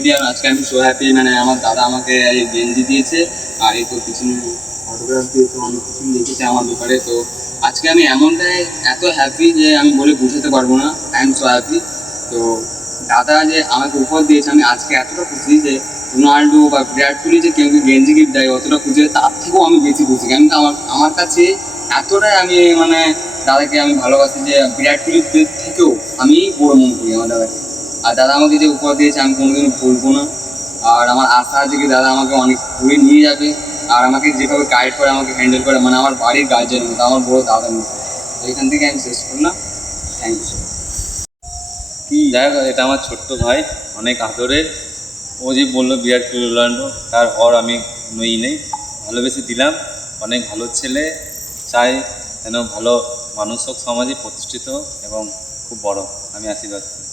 Birthday, আর আজকে আমি so happy. মানে আমার দাদা আমাকে এই গেঞ্জি দিয়েছে, আর এই তো পিছনে ফটোগ্রাফ দিয়েছে, অনেক কিছু লিখেছে আমার ব্যাপারে। তো আজকে আমি এমনটাই এত হ্যাপি যে আমি বলে বোঝাতে পারবো না। I am so happy. তো দাদা যে আমাকে উপহার দিয়েছে, আমি আজকে এতটা খুশি যে রোনাল্ডো বা বিরাট কোহলি যে কেউ গেঞ্জি গিফট দেয় অতটা খুশি, তার থেকেও আমি বেশি খুশি। কারণ আমার আমার কাছে এতটাই আমি মানে দাদাকে আমি ভালোবাসি যে বিরাট কোহলির থেকেও আমি বড় মনে করি আমার দাদাকে। আর দাদা আমাকে যে উপহার দিয়েছে আমি কোনোদিনও ভুলবো না। আর আমার আশা আছে কি দাদা আমাকে অনেক ঘুরে নিয়ে যাবে, আর আমাকে যেভাবে গাইড করে, আমাকে হ্যান্ডেল করে, মানে আমার বাড়ির গার্জেন মতো, আমার বড় দাদার মতো। তো এখান থেকে আমি শেষ করলাম। Thank you sir. কি যাই হোক, এটা আমার ছোট্ট ভাই, অনেক আদরের। ও যে বললো বিরাট কোহলি রোনাল্ডো, তার হর আমি নই নেই, ভালোবেসে দিলাম। অনেক ভালো ছেলে, চাই যেন ভালো মানুষ হোক, সমাজে প্রতিষ্ঠিত হোক এবং খুব বড়। আমি আশীর্বাদ করি।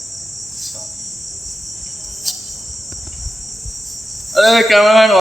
আরে ক্যামেরাম্যান